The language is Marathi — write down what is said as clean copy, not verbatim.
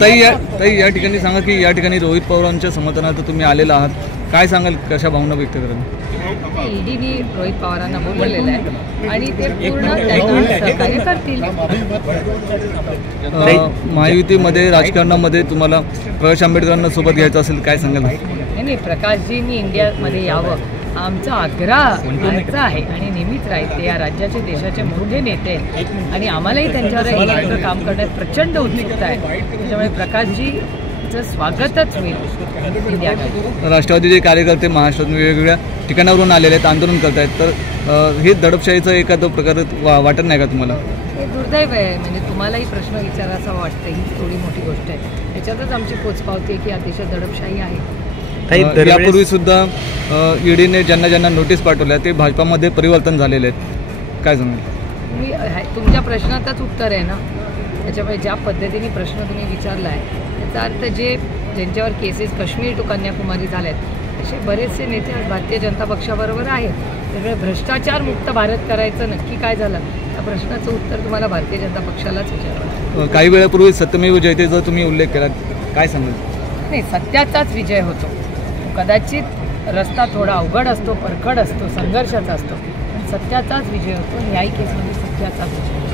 ताई या ठिकाणी सांगा की या ठिकाणी रोहित पवारांच्या समर्थनार्थ तुम्ही आलेला आहात, काय सांगाल, कशा भावना व्यक्त कराल? ईडीने रोहित पवारांना बोलवलेलं आहे आणि ते पूर्ण त्यांना सहकार्य करतील. महायुतीमध्ये राजकारणामध्ये तुम्हाला प्रकाश आंबेडकरांना सोबत घ्यायचं असेल, काय सांगाल? नाही, प्रकाशजींनी इंडियामध्ये यावं आमचा आग्रह आहे आणि नेहमीच राहील. ते या राज्याचे देशाचे मोठे नेते आहेत आणि आम्हालाही त्यांच्यावर एकत्र काम करण्यात प्रचंड उत्सुकता आहे. त्याच्यामुळे प्रकाशजीचं स्वागतच होईल इंडियामध्ये. राष्ट्रवादीचे कार्यकर्ते महाराष्ट्रातून वेगवेगळ्या ठिकाणावरून आलेले आहेत, आंदोलन करतायत, तर हे दडपशाहीचं एखादं प्रकार वाटत नाही का तुम्हाला? हे दुर्दैव आहे. म्हणजे तुम्हालाही प्रश्न विचारायचा वाटतं, ही थोडी मोठी गोष्ट आहे. त्याच्यातच आमची पोचपावती आहे की अतिशय दडपशाही आहे. यापूर्वी सुद्धा ईडीने ज्यांना नोटीस पाठवल्या ते भाजपामध्ये परिवर्तन झालेले आहेत, काय सांगाल? तुमच्या प्रश्नातच उत्तर आहे ना. त्याच्यामुळे ज्या पद्धतीने प्रश्न तुम्ही विचारला आहे त्याचा अर्थ ज्यांच्यावर केसेस काश्मीर टू कन्याकुमारी झाल्यात असे बरेचसे नेते आज भारतीय जनता पक्षाबरोबर आहेत. त्यामुळे भ्रष्टाचार मुक्त भारत करायचं नक्की काय झालं त्या प्रश्नाचं उत्तर तुम्हाला भारतीय जनता पक्षालाच विचारावं. काही वेळापूर्वी सत्यमेव जयतेचा तुम्ही उल्लेख केला, काय सांगाल? नाही, सत्याचाच विजय होतो. कदाचित रस्ता थोडा अवघड असतो, परखड असतो, संघर्षाचा असतो, पण सत्याचाच विजय होतो. न्यायिक केसमध्ये सत्याचाच विजय.